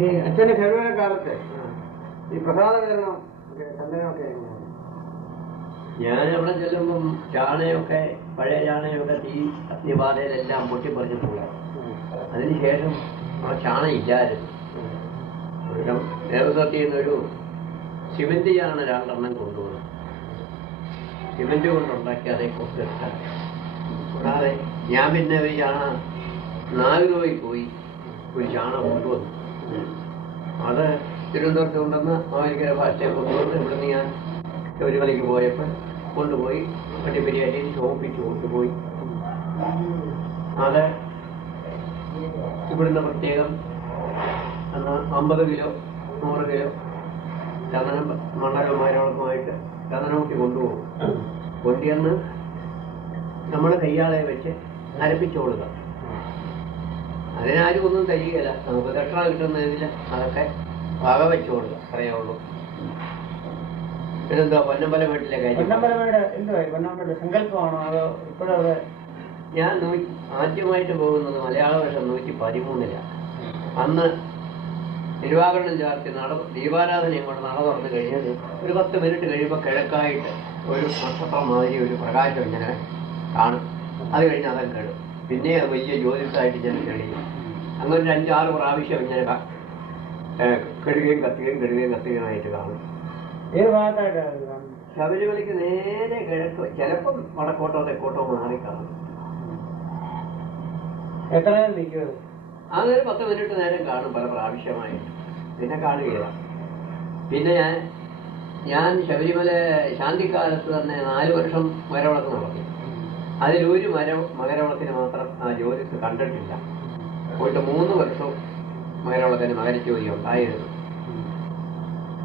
ഈ അച്ഛന്റെ ശബരിമല കാലത്ത് ഈ പ്രസാദ വിതരണം ചന്ദനമൊക്കെ ഞാൻ അവിടെ ചെല്ലുമ്പം ചാണയൊക്കെ പഴയ ചാണയൊക്കെ ഈ അഗ്നിബാധയിലെല്ലാം പൊട്ടിപ്പറിഞ്ഞു പോകാം. അതിനുശേഷം അവിടെ ചാണ ഇല്ലായിരുന്നു. ദേവസ്വത്തിൽ നിന്നൊരു സിമെന്റ് ചാണ 2 എണ്ണം കൊണ്ടുവന്നു. സിമെന്റ് കൊണ്ടുണ്ടാക്കി അതേ കൊടുത്തിട്ട് കൂടാതെ ഞാൻ പിന്നെ ഒരു ചാണ നാഗരൂപയിൽ പോയി ഒരു ചാണ കൊണ്ടുവന്നു. അത് തിരുവനന്തപുരത്ത് കൊണ്ടുവന്ന് മാവേലിക്കര ഭാഷയെ കൊണ്ടുവന്ന് ഇവിടുന്ന് ഞാൻ ഒരു കളിക്ക് പോയപ്പോൾ കൊണ്ടുപോയി പട്ടിപ്പരിയാറ്റി ചോപ്പിച്ച് കൊണ്ടുപോയി. അത് ഇവിടുന്ന് പ്രത്യേകം 50 കിലോ 100 കിലോ ചന്ദനം മണ്ണരമാരോളമായിട്ട് ചന്ദനമൂട്ടി കൊണ്ടുപോകും. കൊണ്ടുവന്ന് നമ്മുടെ കയ്യാളെ വെച്ച് അരപ്പിച്ചു കൊടുക്കുക. അതിനാരും ഒന്നും തരികയില്ല. നമുക്ക് ദക്ഷണ കിട്ടുന്നതിൽ അതൊക്കെ വക വെച്ചു കൊടുക്കുക, അറിയാവുള്ളൂ. പിന്നെന്താ പൊന്നമ്പല വീട്ടിലെ കാര്യം? ഞാൻ ആദ്യമായിട്ട് പോകുന്നത് മലയാള വർഷം 113 അന്ന് തിരുവാഭരണം ചാർത്തി ദീപാരാധന ഇങ്ങോട്ട് നട തുറന്നു കഴിഞ്ഞാൽ ഒരു 10 മിനിറ്റ് കഴിയുമ്പോൾ കിഴക്കായിട്ട് ഒരു നക്ഷത്രം മാതിരി ഒരു പ്രകാശം ഇങ്ങനെ കാണും. അത് കഴിഞ്ഞ് അതങ്ങ് കേടും. പിന്നെ അത് വലിയ ജ്യോതിഷമായിട്ട് ഞാൻ കഴിയും. അങ്ങനെ ഒരു 5-6 പ്രാവശ്യം ഇങ്ങനെ കെടുകയും കത്തുകയുമായിട്ട് കാണും. ഏത് ഭാഗത്തായിട്ടാണ്? ശബരിമലയ്ക്ക് നേരെ കിഴക്ക്, ചിലപ്പം വടക്കോട്ടോ തെക്കോട്ടോ മാറി കാണും. എത്ര നേരം നിൽക്കുന്നത്? അങ്ങനെ 10 മിനിറ്റ് നേരം കാണും പല പ്രാവശ്യമായിട്ട്. പിന്നെ കാണുകയില്ല. പിന്നെ ഞാൻ ശബരിമല ശാന്തിക്കാലത്ത് തന്നെ 4 വർഷം മകരവിളക്ക് നടത്തി. അതിലൊരു മകരവിളക്കിന് മാത്രം ആ ജ്യോതിസ് കണ്ടിട്ടില്ല. പോയിട്ട് 3 വർഷവും മകരവിളക്കിന് മകരജ്യോതി ഉണ്ടായിരുന്നു.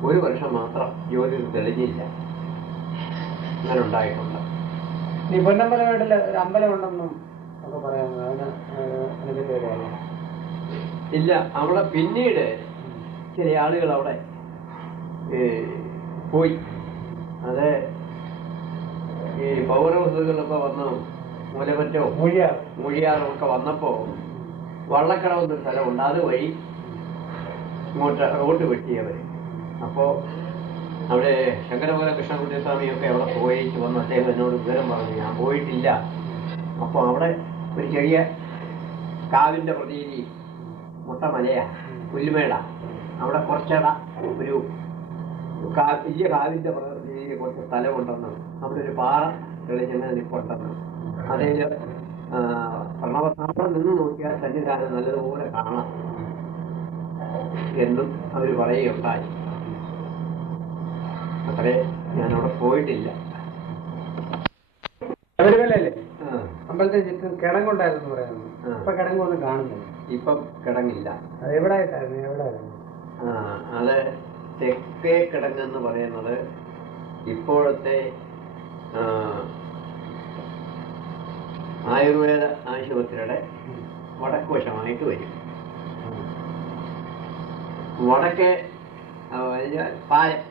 1 വർഷം മാത്രം ജ്യോതിസ് തെളിഞ്ഞില്ല. അങ്ങനെ ഉണ്ടായിട്ടുണ്ട്. ഈ പൊന്നമ്പല വീട്ടില് ഒരു അമ്പലം ഉണ്ടെന്നും ഒക്കെ പറയാമോ? ഇല്ല, അവിടെ പിന്നീട് ചില ആളുകൾ അവിടെ പോയി. അത് ഈ പൗരവസ്തുക്കളൊക്കെ വന്ന് മൂലമറ്റോ മൂഴിയാറോ ഒക്കെ വന്നപ്പോ വള്ളക്കടവെന്നൊരു സ്ഥലമുണ്ട്. അത് വഴി ഇങ്ങോട്ട് റോഡ് വെട്ടിയവര്. അപ്പോ അവിടെ ശങ്കരപുര കൃഷ്ണകുട്ടിസ്വാമിയൊക്കെ അവിടെ പോയിട്ട് വന്ന് അദ്ദേഹം എന്നോട് വിവരം പറഞ്ഞു. ഞാൻ പോയിട്ടില്ല. അപ്പോൾ അവിടെ ഒരു ചെറിയ കാവിന്റെ പ്രതീതി, മുട്ടമലയാ, പുല്ലുമേട, അവിടെ കുറച്ചട ഒരു വലിയ കാവിന്റെ പ്രതീതി കുറച്ച് സ്ഥലമുണ്ടെന്ന്, അവിടെ ഒരു പാറ തെളിഞ്ഞങ്ങനെ നിൽപ്പുണ്ടെന്ന്, അതിൽ പ്രണവസ്ഥാനം നിന്ന് നോക്കിയാൽ സന്നിധാനം നല്ലതുപോലെ കാണാം എന്നും അവർ പറയുകയുണ്ടായി. അത്രേ, ഞാനവിടെ പോയിട്ടില്ല. ശബരിമലയല്ലേ അമ്പലത്തിന് ചുറ്റും കിടങ്ങുണ്ടായിരുന്നു പറയുന്നു. ഇപ്പൊ കിടങ്ങൊന്നും കാണുന്നില്ല. ഇപ്പം കിടങ്ങില്ല. അത് എവിടെയായിട്ടായിരുന്നു? എവിടെയായിരുന്നു? അത് തെക്കേ കിടങ്ങെന്ന് പറയുന്നത് ഇപ്പോഴത്തെ ആയുർവേദ ആശുപത്രിയുടെ വടക്കുവശമായിട്ട് വരും. വടക്ക് പാലം,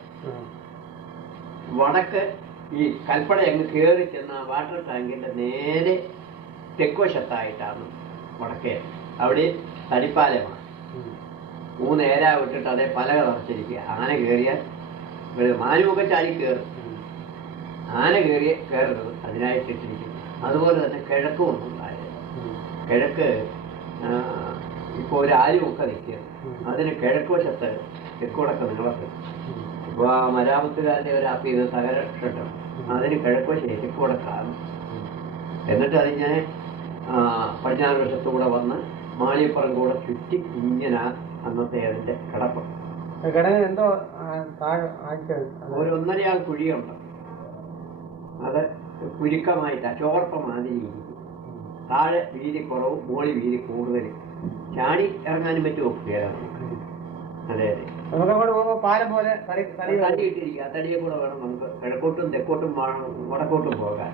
വടക്ക് ഈ കൽപ്പട അങ്ങ് കയറി ചെന്ന വാട്ടർ ടാങ്കിന്റെ നേരെ തെക്കുവശത്തായിട്ടാണ് വടക്കേ. അവിടെ തടിപ്പാലമാണ്. 3 ഏര വിട്ടിട്ട് അതേ പലക നിറച്ചിരിക്കുക. ആന കയറിയാൽ മാനുമൊക്കെ ചാടി കയറും. ആന കയറുന്നത് അതിനായിട്ടിട്ടിരിക്കുന്നു. അതുപോലെ തന്നെ കിഴക്കും ഒന്നുണ്ടായത്. കിഴക്ക് ഇപ്പോൾ ഒരു ആലുമൊക്കെ നിൽക്കുക. അതിന് കിഴക്ക് വശത്ത് തെക്കുവടക്ക് നീളത്ത്. ഇപ്പോൾ ആ മരാമത്തുകാരൻ്റെ ഒരു ആപ്പ് ചെയ്ത് തകരക്ഷട്ടം, അതിന് കിഴക്ക് വശം തെക്കുവടക്കാണ്. എന്നിട്ട് അതിങ്ങനെ പടിഞ്ഞാറ് വശത്തൂടെ വന്ന് മാളിയപ്പുറം കൂടെ ചുറ്റി ഇങ്ങനെ അന്നത്തെ അതിന്റെ കിടപ്പ്. എന്തോ ഒരു 1.5 കുഴിയുണ്ട്. അത് കുരുക്കമായിട്ടാ, ചോർപ്പം മാതിരി ഇരിക്കും. താഴെ വീതി കുറവും മോളി വീതി കൂടുതൽ. ചാടി ഇറങ്ങാനും പറ്റുമോ? അതെ അതെ. പാലം പോലെ തടിയിട്ടിരിക്കുക. തടിയെ കൂടെ വേണം നമുക്ക് കിഴക്കോട്ടും തെക്കോട്ടും വടക്കോട്ടും പോകാൻ.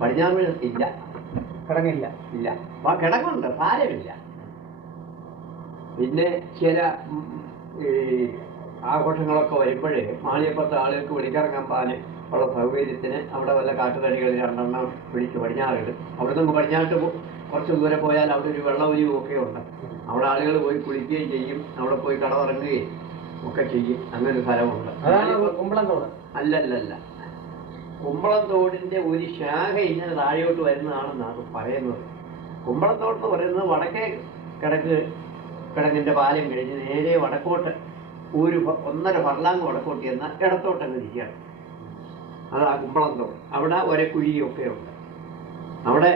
പടിഞ്ഞാറ് ഇല്ല, കിടങ്ങില്ല. ഇല്ല. ആ കിടങ്ങുണ്ട്, ഭാരമില്ല. പിന്നെ ചില ഈ ആഘോഷങ്ങളൊക്കെ വരുമ്പോഴേ മാളിയപ്പുറത്തെ ആളുകൾക്ക് വെളിക്കിറങ്ങാൻ പാന് ഉള്ള സൗകര്യത്തിന് അവിടെ വല്ല കാട്ടുതടികൾ 2 എണ്ണം പിടിച്ച് പടിഞ്ഞാറിടും. അവിടെ നിന്ന് പടിഞ്ഞാട്ട് കുറച്ച് ദൂരെ പോയാൽ അവിടെ ഒരു വെള്ളമൊലിവും ഒക്കെ ഉണ്ട്. അവിടെ ആളുകൾ പോയി കുളിക്കുകയും ചെയ്യും, അവിടെ പോയി കടമിറങ്ങുകയും ഒക്കെ ചെയ്യും. അങ്ങനെ ഒരു സ്ഥലമുണ്ട്. കുമ്പളന്തോട് അല്ലല്ലല്ല, കുമ്പളന്തോടിന്റെ ഒരു ശാഖ ഇങ്ങനെ താഴെയോട്ട് വരുന്നതാണെന്നാണ് പറയുന്നത്. കുമ്പളത്തോട് എന്ന് പറയുന്നത് വടക്കേ കിഴങ്ങിന്റെ പാലം കഴിഞ്ഞ് നേരെ വടക്കോട്ട് ഒരു 1.5 ഫർലാങ് വടക്കോട്ട് എന്ന ഇടത്തോട്ടങ്ങ് തിരിക്കുകയാണ്. അതാ കുമ്പളന്തോട്. അവിടെ ഒരക്കുഴിയൊക്കെ ഉണ്ട്. അവിടെ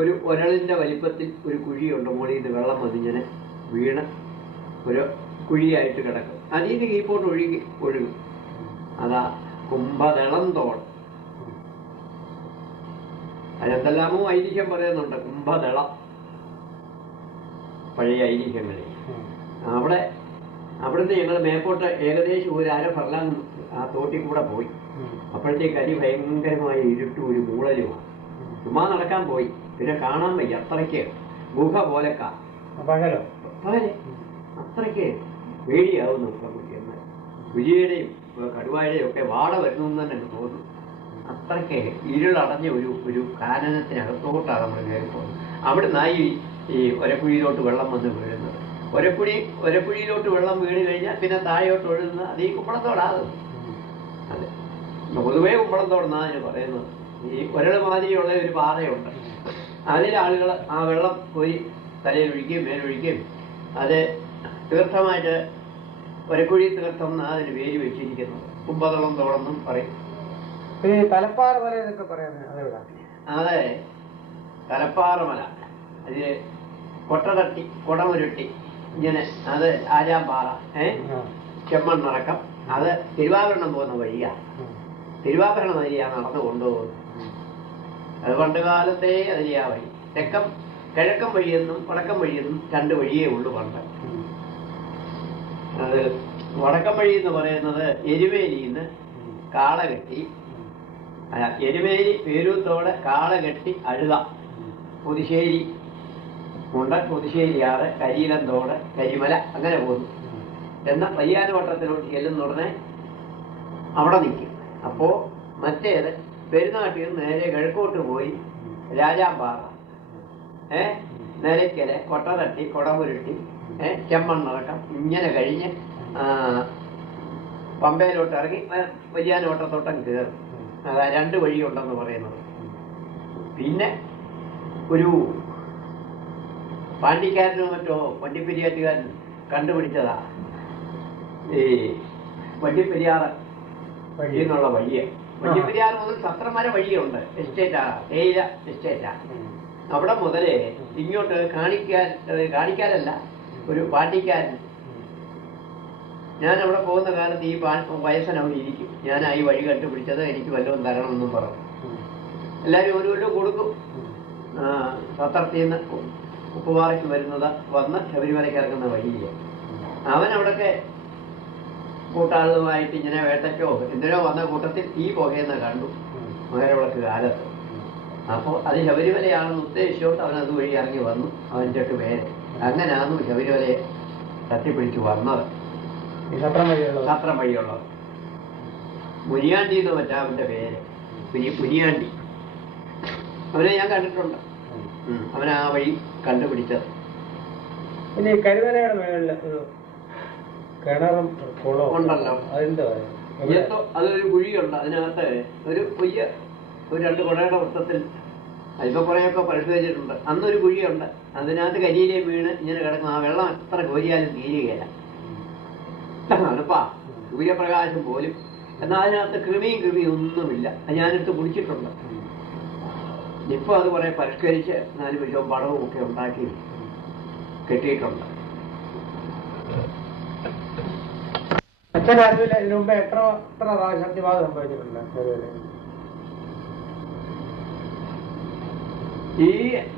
ഒരു ഒരളിന്റെ വലിപ്പത്തിൽ ഒരു കുഴിയുണ്ട്. മുകളിൽ നിന്ന് വെള്ളം വന്നിങ്ങനെ വീണ് ഒരു കുഴിയായിട്ട് കിടക്കും. അതിൽ നിന്ന് കീപ്പോട്ട് ഒഴുകും. അതാ കുംഭദളം തോട്. അതിനെന്തെല്ലാമോ ഐതിഹ്യം പറയുന്നുണ്ട്. കുംഭദളം പഴയ ഐതിഹ്യങ്ങളിൽ. അവിടുന്ന് ഞങ്ങൾ മേപ്പോട്ട് ഏകദേശം ഒരു 1/2 ഫർലാങ് ആ തോട്ടിൽ കൂടെ പോയി. അപ്പോഴത്തേക്ക് അരി ഭയങ്കരമായ ഇരുട്ടും ഒരു മൂളലുമാണ്. ചുമ്മാ നടക്കാൻ പോയി. പിന്നെ കാണാൻ വയ്യ, അത്രയ്ക്ക് ഗുഹ പോലൊക്കെ അത്രയ്ക്ക് പേടിയാവും നമുക്ക്. എന്നാൽ വിജയുടെയും കടുവായുടെയും ഒക്കെ വാട വരുന്നു എന്ന് തന്നെ തോന്നുന്നു. അത്രയ്ക്ക് ഇരുളടഞ്ഞ ഒരു കാനനത്തിനകത്തോട്ടാണ് നമ്മൾ കയറി പോകുന്നത്. അവിടുന്നായി ഈ ഒരക്കുഴിയിലോട്ട് വെള്ളം വന്ന് വീഴുന്നത്. ഒരക്കുഴിയിലോട്ട് വെള്ളം വീണ് കഴിഞ്ഞാൽ പിന്നെ താഴോട്ട് ഒഴുകുന്നത് അത് ഈ കുമ്പളത്തോടാകും. അതെ, പൊതുവേ കുമ്പളത്തോടെന്നാണ് അതിന് പറയുന്നത്. ഈ ഒരള് മാതിരിയുള്ള ഒരു പാറയുണ്ട്. അതിൽ ആളുകൾ ആ വെള്ളം പോയി തലയിലൊഴിക്കുകയും മേലൊഴിക്കുകയും അത് തീർത്ഥമായിട്ട് ഒരക്കുഴി തീർത്ഥം എന്നാണ് അതിന് പേര് വെച്ചിരിക്കുന്നത്. കുംഭദളം തോടെന്നും പറയും. തലപ്പാറ മല എന്നൊക്കെ പറയുന്നത് അതെ, തലപ്പാറ മല. അത് കൊട്ടതട്ടി കുടമുരുട്ടി ഇങ്ങനെ, അത് ആരാമ്പാറ, ചെമ്മണ്ണറക്കം. അത് തിരുവാഭരണം പോകുന്ന വഴിയാണ്. തിരുവാഭരണം വഴിയാണ് നടന്നു കൊണ്ടുപോകുന്നത്. അത് പണ്ട് കാലത്തെ അതിലെയാ വഴി. കിഴക്കം വഴിയെന്നും വടക്കം വഴിയെന്നും 2 വഴിയേ ഉള്ളൂ പണ്ട്. അത് വടക്കം വഴി എന്ന് പറയുന്നത് എരുവേലിയിൽ നിന്ന് കാളകെട്ടി, എരുവേലി പേരൂത്തോടെ കാളകെട്ടി അഴുത, പുതുശ്ശേരി മുണ്ടൻ, പുതുശ്ശേരിയാറ്, കരിയിലന്തോട്, കരിമല, അങ്ങനെ പോകുന്നു. എന്നാൽ പയ്യാനവട്ടത്തിലോട്ട് ചെല്ലുന്നുടനെ അവിടെ നിൽക്കും. അപ്പോ മറ്റേത് പെരുന്നാട്ടിൽ നിന്ന് നേരെ കിഴക്കോട്ട് പോയി രാജാമ്പാറ, നിലയ്ക്കല്, കൊട്ടതട്ടി, കുടമുരുട്ടി, ചെമ്മണ്ണറക്കം ഇങ്ങനെ കഴിഞ്ഞ് പമ്പയിലോട്ട് ഇറങ്ങി പയ്യാനവട്ടത്തോട്ടം കയറും. അതാ 2 വഴിയുണ്ടെന്ന് പറയുന്നത്. പിന്നെ ഒരു പാണ്ടിക്കാരനോ മറ്റോ വണ്ടിപ്പെരിയാറ്റുകാരൻ കണ്ടുപിടിച്ചതാ ഈ വണ്ടിപ്പെരിയാറ് എന്നുള്ള വഴിയെ. വണ്ടിപ്പെരിയാറ് മുതൽ സത്രമര വഴിയുണ്ട്. എസ്റ്റേറ്റാ, തേയില എസ്റ്റേറ്റാ. അവിടെ മുതലേ ഇങ്ങോട്ട് കാണിക്കാരല്ല, ഒരു പാണ്ടിക്കാരൻ. ഞാൻ അവിടെ പോകുന്ന കാലത്ത് ഈ വയസ്സനവിടെ ഇരിക്കും. ഞാൻ ഈ വഴി കണ്ടുപിടിച്ചത്, എനിക്ക് വല്ലതും തരണമെന്നും പറഞ്ഞു. എല്ലാവരും ഒരു കൊല്ലം കൊടുക്കും. സത്രത്തിൽ നിന്ന് ഉപ്പുപാറയ്ക്ക് വന്ന് ശബരിമലയ്ക്ക് ഇറങ്ങുന്ന വഴിയില്ല. അവൻ അവിടൊക്കെ കൂട്ടാളുമായിട്ട് ഇങ്ങനെ വേട്ടയ്ക്കോ എന്തിനോ വന്ന കൂട്ടത്തിൽ തീ പുകയെന്ന് കണ്ടു മകരവിളക്ക് കാലത്ത്. അപ്പോൾ അത് ശബരിമലയാണെന്ന് ഉദ്ദേശിച്ചുകൊണ്ട് അവൻ അതുവഴി ഇറങ്ങി വന്നു. അവൻ 8 പേര്. അങ്ങനെയാണെന്ന് ശബരിമലയെ തട്ടിപ്പിടിച്ചു വന്നത്. സത്രം വഴിയുള്ളത് മുനിയാണ്ടി എന്ന് പറ്റാ അവന്റെ പേര്. മുനിയാണ്ടി. അവനെ ഞാൻ കണ്ടിട്ടുണ്ട്. അവൻ ആ വഴി കണ്ടുപിടിച്ചത്. പിന്നെ കരുവലയുടെ മേളിൽ കിണറും ഉണ്ടല്ലോ, അതൊരു കുഴിയുണ്ട്. അതിനകത്ത് ഒരു 2 കുടയുടെ വൃത്തത്തിൽ അതിപ്പോ കുറെയൊക്കെ പരിശോധിച്ചിട്ടുണ്ട്. അന്നൊരു കുഴിയുണ്ട്. അതിനകത്ത് കരിയിലെ വീണ് ഇങ്ങനെ കിടക്കുന്ന ആ വെള്ളം എത്ര കോരിയാലും തീരുകയില്ല. തണുപ്പാ, സൂര്യപ്രകാശം പോലും. എന്നാൽ അതിനകത്ത് കൃമിയും ഒന്നുമില്ല. അത് ഞാനെടുത്ത് കുടിച്ചിട്ടുണ്ട്. ഇപ്പൊ അത് കുറെ പരിഷ്കരിച്ച് 4 വിഷവും പടവും ഒക്കെ ഉണ്ടാക്കി കെട്ടിയിട്ടുണ്ട്. അച്ഛൻ അറിവില്ല ഇതിനു മുമ്പ് എത്ര സത്യവാദം സംഭവിച്ചിട്ടുണ്ട്? ഈ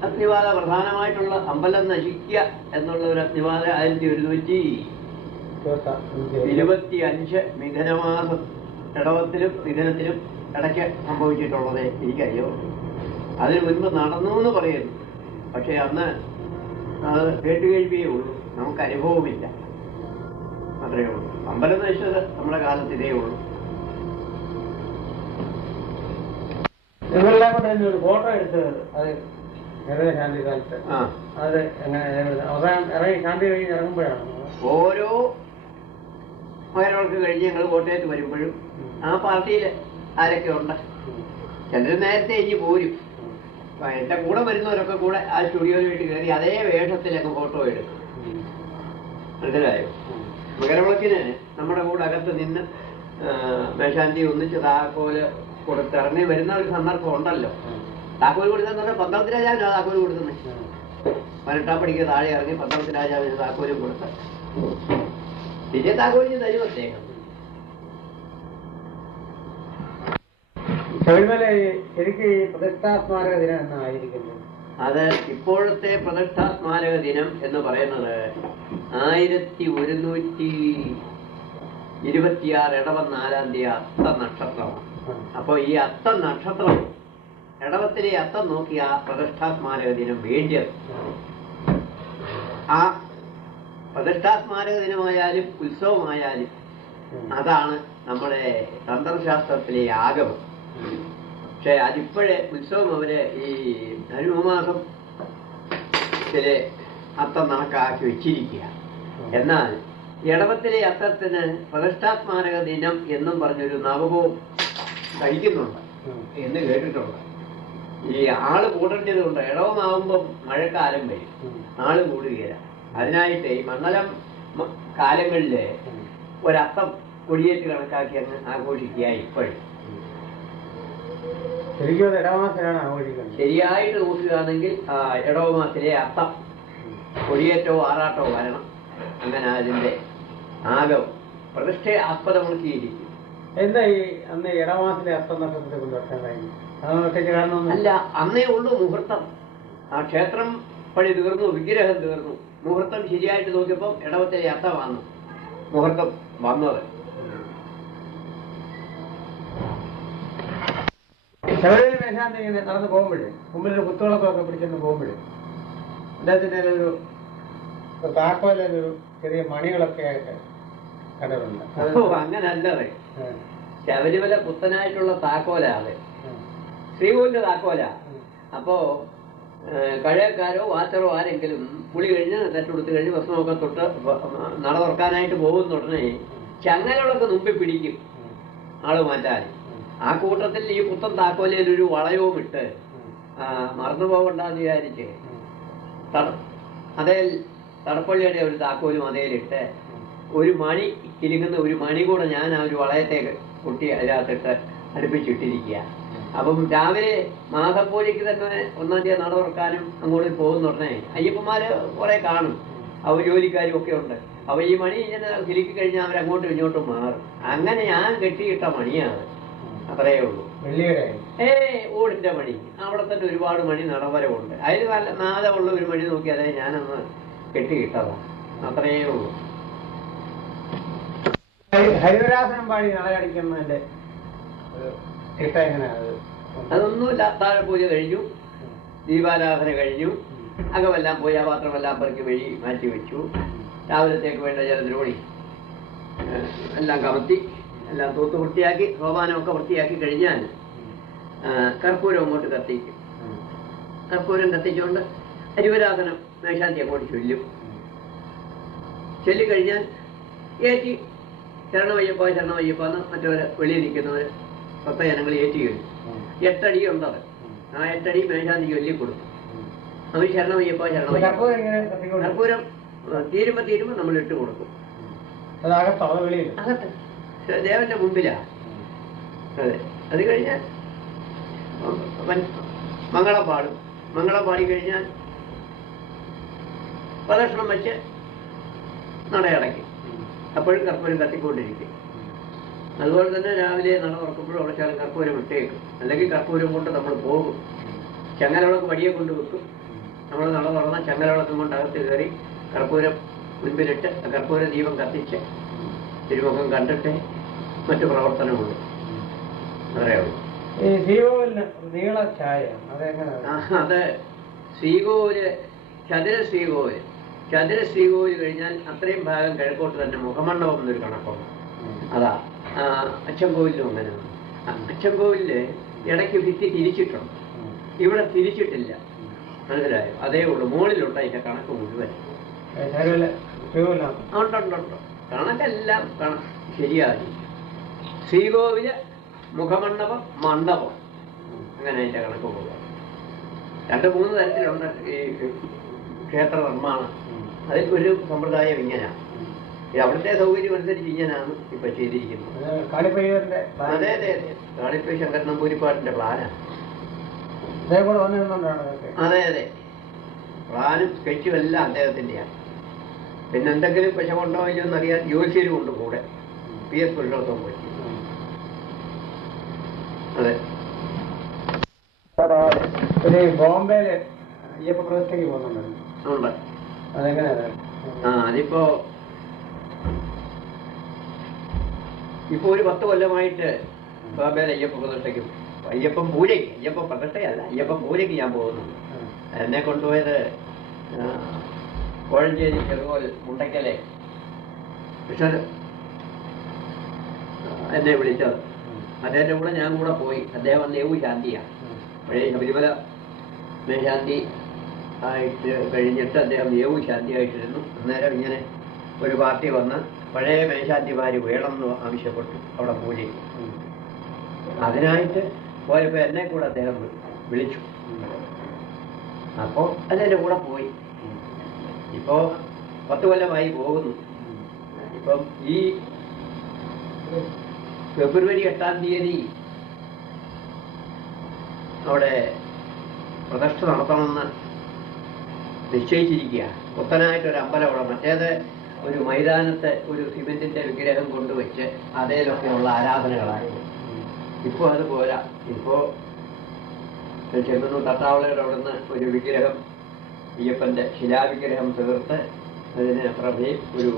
അഗ്നിബാധ പ്രധാനമായിട്ടുള്ള അമ്പലം നശിക്കുക എന്നുള്ള ഒരു അഗ്നിബാധ 1125 മിഥുനമാസം ഇടവത്തിലും മിഥുനത്തിലും ഇടയ്ക്ക് സംഭവിച്ചിട്ടുള്ളത് എനിക്കറിയോ. അതിന് മുൻപ് നടന്നു എന്ന് പറയുന്നു. പക്ഷെ അന്ന് അത് കേട്ടുകേൾവിയേ ഉള്ളൂ, നമുക്ക് അനുഭവമില്ല. അത്രയേ ഉള്ളൂ. അമ്പലം നശിച്ചത് നമ്മുടെ കാലത്ത് ഇതേ ഉള്ളൂ. നിങ്ങളെല്ലാം കൂടെ ഒരു ഫോട്ടോ എടുത്ത് അത് ശാന്തി കാലത്ത് ആ അത് എങ്ങനെ അവസാനം ഇറങ്ങി ശാന്തി കഴിഞ്ഞ് ഇറങ്ങുമ്പോഴാണ് ഓരോ മകരവിളക്ക് കഴിഞ്ഞ് ഞങ്ങൾ കോട്ടയത്ത് വരുമ്പോഴും ആ പാർട്ടിയിൽ ആരൊക്കെ ഉണ്ട്. ചിലർ നേരത്തെ ഇനി പോരും. എന്റെ കൂടെ വരുന്നവരൊക്കെ കൂടെ ആ സ്റ്റുഡിയോയിൽ വേണ്ടി കയറി അതേ വേഷത്തിലൊക്കെ ഫോട്ടോ എടുക്കും. മനസ്സിലായോ? മകരവിളക്കിന് നമ്മുടെ കൂടെ അകത്ത് നിന്ന് മേശാന്തി ഒന്നിച്ച് താക്കോല് കൊടുത്തിറങ്ങി വരുന്ന ഒരു സന്ദർഭം ഉണ്ടല്ലോ. താക്കോല് കൊടുത്തെന്ന് പറഞ്ഞാൽ പന്തളത്ത് രാജാവിനാ താക്കോല് കൊടുക്കുന്നത്. 18-ാം പടിക്ക് താഴെ ഇറങ്ങി പന്തളത്ത് രാജാവിന് താക്കോലും കൊടുത്ത് വിജയ താക്കോലിന് തരും അദ്ദേഹം. ശബരിമല ശരിക്കും ഈ പ്രതിഷ്ഠാ സ്മാരക ദിനം എന്നായിരിക്കുന്നത്? അത് ഇപ്പോഴത്തെ പ്രതിഷ്ഠാ സ്മാരക ദിനം എന്ന് പറയുന്നത് 1126 ഇടവം 4-ാം തീയതി അത്ത നക്ഷത്രമാണ്. അപ്പൊ ഈ അത്ത നക്ഷത്രം ഇടവത്തിലെ അത്തം നോക്കി ആ പ്രതിഷ്ഠാ സ്മാരക ദിനം വേണ്ടിയത്. ആ പ്രതിഷ്ഠാ സ്മാരക ദിനമായാലും ഉത്സവമായാലും അതാണ് നമ്മുടെ തന്ത്രശാസ്ത്രത്തിലെ ആഗമം. പക്ഷെ അതിപ്പോഴേ ഉത്സവം അവര് ഈ ധനുമാസത്തിലെ അത്തം കണക്കാക്കി വെച്ചിരിക്കുക. എന്നാൽ ഇടവത്തിലെ അത്തത്തിന് പ്രതിഷ്ഠാസ്മാരക ദിനം എന്നും പറഞ്ഞൊരു നവകവും കഴിക്കുന്നുണ്ട് എന്ന് കേട്ടിട്ടുണ്ട്. ഈ ആള് കൂടേണ്ടതുകൊണ്ട് ഇടവമാകുമ്പം മഴക്കാലം വരും, ആള് കൂടുകയില്ല. അതിനായിട്ട് ഈ മണ്ഡലം കാലങ്ങളില് ഒരത്തം കൊടിയേറ്റ് കണക്കാക്കി അങ്ങ് ആഘോഷിക്കുക. ഇപ്പോഴും ശരിയായിട്ട് നോക്കുകയാണെങ്കിൽ ഇടവമാസത്തിലെ അത്തം കൊടിയേറ്റോ ആറാട്ടോ വരണം. അങ്ങനെ അതിന്റെ ആഗം പ്രതിഷ്ഠ ആസ്പദമാക്കിയിരിക്കും. എന്താ ഈ അന്ന് ഇടവമാസത്തിലെ അത്തം നക്ഷത്രത്തെ കൊണ്ടുവരാൻ കഴിഞ്ഞു? അല്ല, അന്നേ ഉള്ളൂ മുഹൂർത്തം. ആ ക്ഷേത്രം പണി തീർന്നു, വിഗ്രഹം തീർന്നു, മുഹൂർത്തം ശരിയായിട്ട് നോക്കിയപ്പം ഇടവത്തിലെ അത്തം വന്നു, മുഹൂർത്തം വന്നത്. ശബരിമല മേശാന്തി നടന്ന് പോകുമ്പോഴേ മുമ്പിലൊരു കുത്തുവിളക്കൊക്കെ പിടിച്ചൊന്ന് പോകുമ്പോഴേ അദ്ദേഹത്തിന്റെ ഒരു താക്കോലൊരു ചെറിയ മണികളൊക്കെ ആയിട്ട് കണ്ടിട്ടുണ്ട്. അങ്ങനല്ലേ, ശബരിമല പുത്തനായിട്ടുള്ള താക്കോലാണ്, ശ്രീകോവിലിന്റെ താക്കോല. അപ്പോ കഴയക്കാരോ വാച്ചറോ ആരെങ്കിലും പുളി കഴിഞ്ഞ് തെറ്റെടുത്ത് കഴിഞ്ഞ് ഭസ്മമൊക്കെ തൊട്ട് നട തുറക്കാനായിട്ട് പോകുന്ന ഉടനെ ചങ്ങലകളൊക്കെ മുമ്പിൽ പിടിക്കും ആള് മാറ്റാൻ. ആ കൂട്ടത്തിൽ ഈ പുത്തൻ താക്കോലയിൽ ഒരു വളയവും ഇട്ട് മറന്നു പോകണ്ടെന്ന് വിചാരിച്ച് അതേ തടപ്പള്ളിയുടെ ഒരു താക്കോലും അതേലിട്ട് ഒരു മണി കിലുങ്ങുന്ന ഒരു മണി കൂടെ ഞാൻ ആ ഒരു വളയത്തേക്ക് കുട്ടി അതിനകത്തിട്ട് അടുപ്പിച്ചിട്ടിരിക്കുക. അപ്പം രാവിലെ മാസപ്പോലിക്ക് തന്നെ 1-ാം തീയതി നട തുറക്കാനും അങ്ങോട്ട് പോകുന്ന ഉടനെ അയ്യപ്പന്മാര് കുറെ കാണും, അവർ ജോലിക്കാരും ഒക്കെ ഉണ്ട്. അപ്പൊ ഈ മണി ഇങ്ങനെ കിലുക്കി കഴിഞ്ഞാൽ അവരങ്ങോട്ടും ഇങ്ങോട്ടും മാറും. അങ്ങനെ ഞാൻ കെട്ടിയിട്ട മണിയാണ്, അത്രയേ ഉള്ളൂ. ഓടിന്റെ മണി. അവിടെ തന്നെ ഒരുപാട് മണി നടവരവുണ്ട്. അതിൽ നല്ല നാദമുള്ള ഒരു മണി നോക്കി അതേ ഞാനന്ന് കെട്ടിയിട്ടതാണ്, അത്രയേ ഉള്ളൂ. ഹരിവരാസനം പാടി നടയടിക്കുന്നതിന്റെ അതൊന്നുമില്ല. താഴെപൂജ കഴിഞ്ഞു, ദീപാരാധന കഴിഞ്ഞു, അകമെല്ലാം പൂജാപാത്രമെല്ലാം പെറുക്കി വഴി മാറ്റി വെച്ചു, രാവിലത്തേക്ക് വേണ്ട ജലദ്രോണി എല്ലാം കമത്തി എല്ലാം തൂത്ത് വൃത്തിയാക്കി സോപാനമൊക്കെ വൃത്തിയാക്കി കഴിഞ്ഞാൽ കർപ്പൂരം അങ്ങോട്ട് കത്തിക്കും. കർപ്പൂരം കത്തിച്ചുകൊണ്ട് ഹരിവരാസനം മേശാന്തി അങ്ങോട്ട് ചൊല്ലും. ചൊല്ലിക്കഴിഞ്ഞാൽ ഏറ്റി ശരണമയ്യപ്പ ശരണമയ്യപ്പ എന്ന് മറ്റവര് വെളിയിൽ നിൽക്കുന്നവര് ഭക്തജനങ്ങൾ ഏറ്റി കഴിഞ്ഞു. 8 അടി ഉണ്ടത്. ആ 8 അടി മേശാന്തി ചൊല്ലി കൊടുക്കും. അവർ ശരണമയ്യപ്പ ശരണമയ്യപ്പ. കർപ്പൂരം തീരുമ്പോ നമ്മൾ ഇട്ട് കൊടുക്കും. അകത്ത് ദേവന്റെ മുമ്പിലാ. അതെ, അത് കഴിഞ്ഞാൽ മംഗളം പാടും. മംഗളം പാടിക്കഴിഞ്ഞാൽ പ്രദക്ഷിണം വെച്ച് നടയടയ്ക്കും. അപ്പോഴും കർപ്പൂരം കത്തിക്കൊണ്ടിരിക്കും. അതുപോലെ തന്നെ രാവിലെ നട തുറക്കുമ്പോഴും അവിടെ ശാലം കർപ്പൂരം ഇട്ടേക്കും. അല്ലെങ്കിൽ കർപ്പൂരം കൊണ്ട് നമ്മൾ പോകും. ചങ്ങലവിളക്ക് വടിയെ കൊണ്ട് വെക്കും. നമ്മൾ നട തുറന്ന ചങ്ങലവിളക്കം കൊണ്ട് അകത്ത് കയറി കർപ്പൂരം മുൻപിലിട്ട് കർപ്പൂര ദീപം കത്തിച്ച് തിരുമുഖം കണ്ടിട്ട് മറ്റു പ്രവർത്തനമുള്ളൂ. അത്രേ ഉള്ളൂ. അത് ശ്രീകോവില് ചതുര ശ്രീകോവില്. ചതുര ശ്രീകോവില് കഴിഞ്ഞാൽ അത്രയും ഭാഗം കിഴക്കോട്ട് തന്നെ മുഖമണ്ഡപം എന്നൊരു കണക്കുണ്ട്. അതാ അച്ചൻകോവിലും അങ്ങനെയാണ്. അച്ചൻകോവിലില് ഇടയ്ക്ക് ഭിത്തി തിരിച്ചിട്ടുണ്ട്, ഇവിടെ തിരിച്ചിട്ടില്ല. മനസ്സിലായോ? അതേ ഉള്ളൂ. മുകളിലുണ്ട് അതിന്റെ കണക്ക് മുഴുവൻ. ഉണ്ടുണ്ടുണ്ട്. കണക്കെല്ലാം ശരിയായി. ശ്രീകോവില്, മുഖമണ്ഡപം, മണ്ഡപം, അങ്ങനെ അതിന്റെ കണക്ക് പോകുക. 2-3 തരത്തിലുണ്ട് ഈ ക്ഷേത്ര നിർമ്മാണം. അതിൽ ഒരു സമ്പ്രദായം ഇങ്ങനെയാണ്. അവിടുത്തെ സൗകര്യം അനുസരിച്ച് ഇങ്ങനെയാണ് ഇപ്പൊ ചെയ്തിരിക്കുന്നത്. അതെ അതെ അതെ. കാളിപ്പ ശങ്കരൻ നമ്പൂരിപ്പാടിന്റെ പ്ലാനാണ്. അതെ അതെ. പ്ലാനും സ്കെച്ചും എല്ലാം അദ്ദേഹത്തിന്റെയാണ്. പിന്നെ എന്തെങ്കിലും വിഷമുണ്ടോ ഇല്ലയോ എന്നറിയാൻ ജ്യോത്സ്യരും ഉണ്ട് കൂടെ. PS പുരുഷോത്തം പോയി. അതെ. ബോംബെയില് അയ്യപ്പ പ്രതിഷ്ഠയ്ക്ക് പോകുന്നുണ്ട്. അതെങ്ങനെയാ? അതിപ്പോ ഒരു 10 കൊല്ലമായിട്ട് ബോംബെയിലെ അയ്യപ്പ പ്രതിഷ്ഠയ്ക്കും അയ്യപ്പൻ പ്രതിഷ്ഠയല്ല, അയ്യപ്പൻ പൂജയ്ക്ക് ഞാൻ പോകുന്നുണ്ട്. എന്നെ കൊണ്ടുപോയത് കോഴഞ്ചേരി ചെറുകോൽ മുണ്ടയ്ക്കലെ കൃഷ്ണൻ എന്നെ വിളിച്ചത്. അദ്ദേഹത്തിന്റെ കൂടെ ഞാൻ കൂടെ പോയി. അദ്ദേഹം ദേവു ശാന്തിയാണ്. പഴയ ശബരിമല മേശാന്തി ആയിട്ട് കഴിഞ്ഞിട്ട് അദ്ദേഹം ദേവു ശാന്തിയായിട്ടിരുന്നു. അന്നേരം ഇങ്ങനെ ഒരു പാർട്ടി വന്ന് പഴയ മേശാന്തിമാര് വേണമെന്ന് ആവശ്യപ്പെട്ടു അവിടെ പൂജയ്ക്ക്. അതിനായിട്ട് പോയപ്പോ എന്നെ കൂടെ അദ്ദേഹം വിളിച്ചു. അപ്പോൾ അതിന്റെ കൂടെ പോയി. ഇപ്പോ 10 കൊല്ലമായി പോകുന്നു. ഇപ്പം ഈ ഫെബ്രുവരി 8-ാം തീയതി അവിടെ പ്രതിഷ്ഠ നടത്തണമെന്ന് നിശ്ചയിച്ചിരിക്കുക. പുത്തനായിട്ടൊരു അമ്പലം അവിടെ. മറ്റേത് ഒരു മൈതാനത്തെ ഒരു സിമെന്റിന്റെ വിഗ്രഹം കൊണ്ടുവച്ച് അതേലൊക്കെയുള്ള ആരാധനകളായിരുന്നു. ഇപ്പോൾ അത് പോരാ. ഇപ്പോ ചെങ്ങന്നൂർ തട്ടാവളയുടെ അവിടെ നിന്ന് ഒരു വിഗ്രഹം, അയ്യപ്പന്റെ ശിലാവിഗ്രഹം തീർത്ത് അതിന് പ്രഭയും ഒരു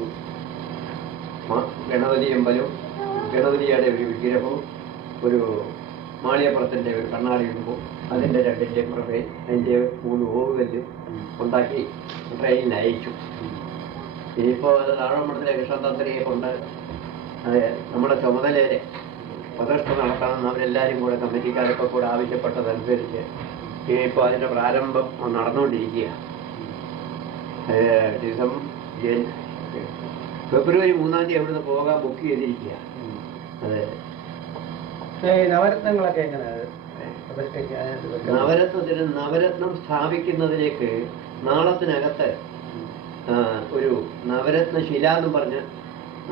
ഗണപതി അമ്പലവും ഗണപതിയുടെ ഒരു വിഗ്രഹവും ഒരു മാളിയപ്പുറത്തിന്റെ ഒരു കണ്ണാടി ഇടുമ്പോൾ അതിന്റെ 2ന്റെയും പ്രഭയും അതിന്റെ 3 ഓവുകല്ലും ഉണ്ടാക്കി ട്രെയിനിൽ അയച്ചു. ഇനിയിപ്പോ അത് താഴമ്പലത്തിലെ കൃഷ്ണതന്ത്രിയെ കൊണ്ട് അത് നമ്മുടെ ചുമതലയിലെ പ്രതിഷ്ഠ നടത്തണമെന്ന് അവരെല്ലാവരും കൂടെ കമ്മിറ്റിക്കാരൊക്കെ കൂടെ ആവശ്യപ്പെട്ടതനുസരിച്ച് ഇനിയിപ്പോൾ അതിന്റെ പ്രാരംഭം നടന്നുകൊണ്ടിരിക്കുക. ഫെബ്രുവരി 3-ാം തീയതി അവിടുന്ന് പോകാൻ ബുക്ക് ചെയ്തിരിക്കുക. അതെ. നവരത്നങ്ങളൊക്കെ നവരത്നം സ്ഥാപിക്കുന്നതിലേക്ക് നാളത്തിനകത്ത് ഒരു നവരത്ന ശില എന്ന് പറഞ്ഞ്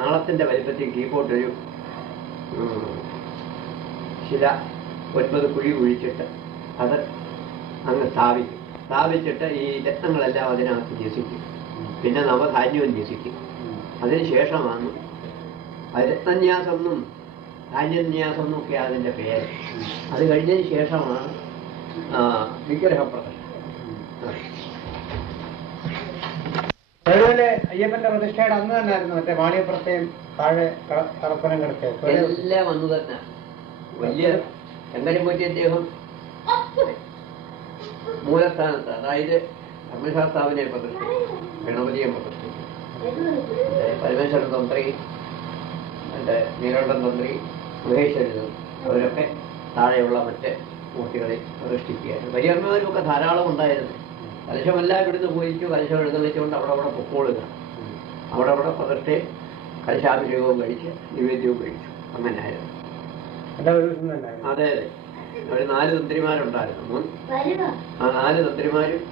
നാളത്തിന്റെ വലിപ്പത്തിൽ കീഴ്പോട്ടൊരു ശില 9 കുഴി കുഴിച്ചിട്ട് അത് അങ്ങ് സ്ഥാപിച്ചിട്ട് ഈ രത്നങ്ങളെല്ലാം അതിനകത്ത് ന്യസിക്കും. പിന്നെ നവധാന്യവും ന്യസിക്കും. അതിനുശേഷമാണ് രത്നന്യാസം എന്നും ധാന്യന്യാസം എന്നൊക്കെ അതിന്റെ പേര്. അത് കഴിഞ്ഞതിന് ശേഷമാണ് വിഗ്രഹപ്രതിഷ്ഠ. അതുപോലെ അയ്യപ്പന്റെ പ്രതിഷ്ഠയുടെ അന്ന് തന്നെയായിരുന്നു മറ്റേ വാണിയപ്പുറത്തെയും താഴെ തറപ്പനം കിടക്കുക എല്ലാം അന്ന് തന്നെ. വലിയ എങ്ങനെയും പറ്റിയ അദ്ദേഹം മൂലസ്ഥാനത്ത്, അതായത് ധർമ്മശാസ്താവിനെ പ്രതിഷ്ഠിക്കും, ഗണപതിയെ പ്രതിഷ്ഠിക്കും, പരമേശ്വരൻ തന്ത്രി, എൻ്റെ നീലകണ്ഠൻ തന്ത്രി, മഹേശ്വരൻ, അവരൊക്കെ താഴെയുള്ള മറ്റ് മൂർത്തികളെ പ്രതിഷ്ഠിക്കുകയായിരുന്നു. പരിയമ്മമാരുമൊക്കെ ധാരാളം ഉണ്ടായിരുന്നു. കലശമെല്ലാം ഇവിടുന്ന് പോയിച്ചു. കലശം എഴുന്നള്ളിച്ചുകൊണ്ട് അവിടെ പുക്കോളുക. അവിടെ പ്രതിഷ്ഠയും കലശാഭിഷേകവും കഴിച്ച് നിവേദ്യവും കഴിച്ചു. അങ്ങനെയായിരുന്നു. അതെ അതെ. ഒരു 4 തന്ത്രിമാരുണ്ടായിരുന്നു. ആ 4 തന്ത്രിമാരും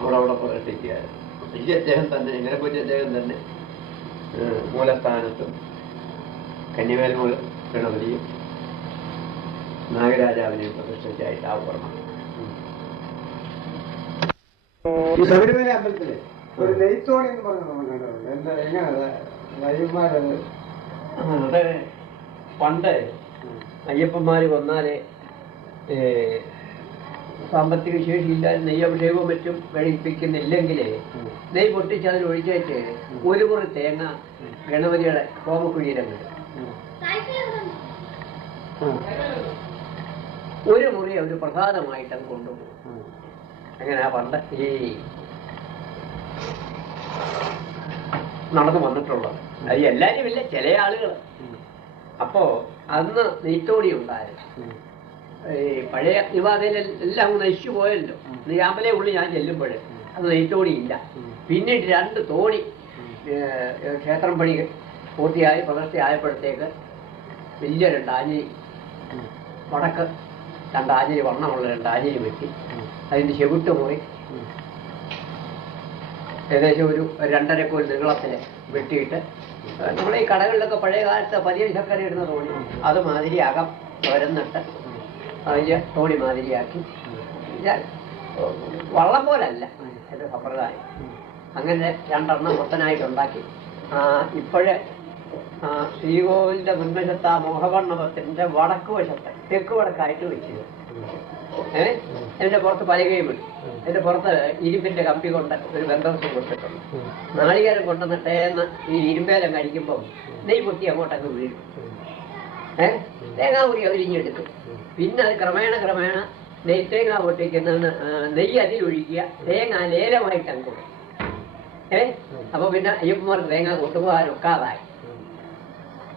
അവിടെ പ്രതിഷ്ഠിക്കുകയായിരുന്നു. ഈ അദ്ദേഹം തന്നെ, എങ്ങനെ പോയി അദ്ദേഹം തന്നെ മൂലസ്ഥാനത്തും കന്യമേൽ മൂല ഗണപതിയും നാഗരാജാവിനെയും പ്രതിഷ്ഠിച്ചായിട്ട് ആ ഓർമ്മ. ഈ ശബരിമല അമ്പലത്തില് ഒരു നെയ്ത്തോണി എന്ന് പറഞ്ഞു എങ്ങനെയാണ്? അവിടെ പണ്ട് അയ്യപ്പന്മാര് വന്നാല് സാമ്പത്തിക ശേഷിയില്ല, നെയ്യഭിഷേകവും മറ്റും കഴിപ്പിക്കുന്നില്ലെങ്കിലേ നെയ്യ് പൊട്ടിച്ച് അതിൽ ഒഴിച്ചേച്ച് 1 മുറി തേങ്ങ ഗണപതിയുടെ ഹോമക്കുഴിയിലും കിട്ടും. 1 മുറി അവർ പ്രസാദമായിട്ടത് കൊണ്ടുപോകും. അങ്ങനെയാ പണ്ട് ഈ നടന്നു വന്നിട്ടുള്ളത്. അത് എല്ലാവരും ഇല്ല, ചില ആളുകൾ. അപ്പോ അന്ന് നെയ്ത്തോടി ഉണ്ടായിരുന്നു. ഈ പഴയ യുവാതയിലെല്ലാം നശിച്ചു പോയല്ലോ. രാമലെ ഉള്ളിൽ ഞാൻ ചെല്ലുമ്പോൾ അത് നെയ്ത്തോണിയില്ല. പിന്നീട് 2 തോണി ക്ഷേത്രം പണി പൂർത്തിയായി പ്രദർശനമായപ്പോഴത്തേക്ക് വലിയ 2 ആഞ്ഞിലി വടക്ക് 2 ആഞ്ഞിലി വണ്ണമുള്ള 2 ആഞ്ഞിലി വെട്ടി അതിൻ്റെ ചെവിട്ട് പോയി ഏകദേശം ഒരു 2.5 കോൽ നീളത്തിൽ വെട്ടിയിട്ട് നമ്മളെ ഈ കടകളിലൊക്കെ പഴയ കാലത്ത് പതിയ ശർക്കര ഇടുന്ന തോണി അത് മാതിരി അകം തുരന്നിട്ട് അതിൻ്റെ തോണി മാതിരിയാക്കി. വള്ളം പോലല്ല എൻ്റെ സമ്പ്രദായം. അങ്ങനെ 2 മൊത്തനായിട്ടുണ്ടാക്കി ഇപ്പോഴേ ശ്രീകോവിലിന്റെ മുൻവശത്ത് ആ മോഹവർണ്ണവത്തിന്റെ വടക്ക് വശത്ത് തെക്ക് വടക്കായിട്ട് വെച്ചത്. എന്റെ പുറത്ത് പലകയും ഇട്ടു. എന്റെ പുറത്ത് ഇരുമ്പിന്റെ കമ്പി കൊണ്ട് ഒരു ബന്ധവസം കൊടുത്തിട്ടുണ്ട്. നാളികേരം കൊണ്ടുവന്നിട്ടേന്ന് ഈ ഇരുമ്പേലം കഴിക്കുമ്പോൾ നെയ് പൊട്ടി അങ്ങോട്ടങ്ങ് വീഴും. തേങ്ങാമുറി ഒരിഞ്ഞെടുക്കും. പിന്നെ അത് ക്രമേണ നെയ്ത്തേങ്ങ പൊട്ടിക്കുന്നതിന് നെയ്യ് അതിലൊഴിക്കുക, തേങ്ങ ലേലമായിട്ട് അങ്ങ് കൊടുക്കും. അപ്പൊ പിന്നെ അയ്യപ്പന്മാർക്ക് തേങ്ങ കൊണ്ടുപോകാനൊക്കാതായി.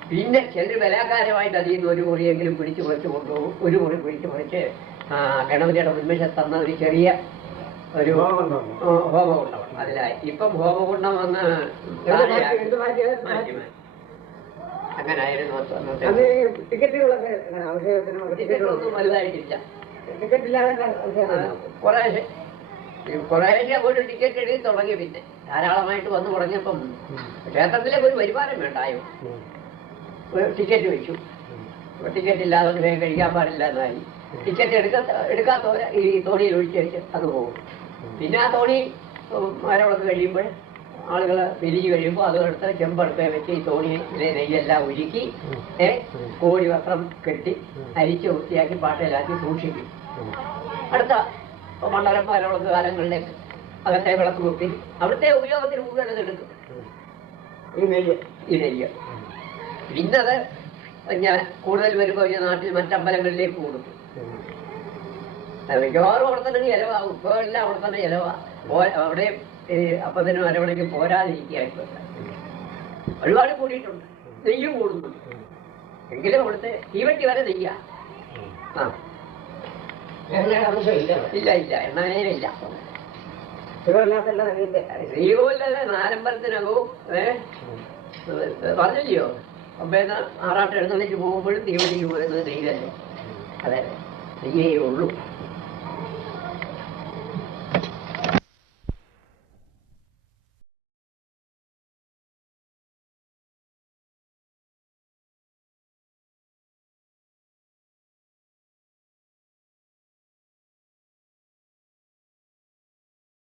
പിന്നെ ചിലർ ബലാകാരമായിട്ട് അതിൽ നിന്ന് ഒരു മുറിയെങ്കിലും പിടിച്ചു പറിച്ച് കൊണ്ടുപോകും. ഒരു മുറി പിടിച്ചു പറിച്ച് ഗണപതിയുടെ മുൻവശത്ത് തന്ന ഒരു ചെറിയ ഒരു ഹോമകുണ്ഡം അതിലായി. ഇപ്പം ഹോമകുണ്ഡം വന്ന് അങ്ങനായിരുന്നു. ടിക്കറ്റുകളൊന്നും വലുതായിട്ടില്ല. കുറേശ്ശെ ഒരു ടിക്കറ്റ് എഴുതി തുടങ്ങി. പിന്നെ ധാരാളമായിട്ട് വന്നു തുടങ്ങിയപ്പം ക്ഷേത്രത്തിലേക്ക് ഒരു വരുമാനം വേണ്ടായോ. ടിക്കറ്റ് വെച്ചു. ടിക്കറ്റ് ഇല്ലാതെ വേഗം കഴിക്കാൻ പാടില്ല എന്നായി. ടിക്കറ്റ് എടുക്കാത്തവരെ ഈ തോണിയിൽ ഒഴിച്ചടിച്ച് അത് പോകും. പിന്നെ ആ തോണി മരവിളക്ക് കഴിയുമ്പോൾ ആളുകൾ പിരിഞ്ഞു കഴിയുമ്പോൾ അതെടുത്ത് ചെമ്പെടുത്ത് വെച്ച് ഈ തോണിയിലെ നെയ്യെല്ലാം ഉരുക്കി കോഴി വസ്ത്രം കെട്ടി അരിച്ച് വൃത്തിയാക്കി പാട്ടയിലാക്കി സൂക്ഷിക്കും. അടുത്ത മണ്ഡലം മരവിളക്ക് കാലങ്ങളിലേക്ക് അകത്തെ വിളക്ക് കുത്തി അവിടുത്തെ ഉപയോഗത്തിന് മുഴുവൻ എടുക്കും ഈ നെയ്യ്. പിന്നത് ഞാൻ കൂടുതൽ വരുമ്പോൾ ഈ നാട്ടിൽ മറ്റമ്പലങ്ങളിലേക്ക് കൊടുക്കും. മിക്കവാറും അവിടെ തന്നെ ചിലവാകും. ഇപ്പോൾ എല്ലാം അവിടെ തന്നെ ചിലവാകും. അവിടെ അപ്പത്തിനും അരമണിക്കും പോരാതിരിക്കുക ഒരുപാട് കൂടിയിട്ടുണ്ട്. നെയ്യും കൂടുന്നുണ്ട്. എങ്കിലും അവിടുത്തെ തീവട്ടി വരെ നെയ്യാ. ഇല്ല എണ്ണയിലില്ല. ശ്രീകോവിലെ നാലമ്പലത്തിനകവും പറഞ്ഞില്ലയോ അമ്പേന്ന് ആറാട്ട് എഴുന്നള്ളിച്ച് പോകുമ്പോഴും തീവണ്ടിക്ക് പോരുന്നത് നെയ്യല്ലേ. അതെ നെയ്യേ ഉള്ളൂ.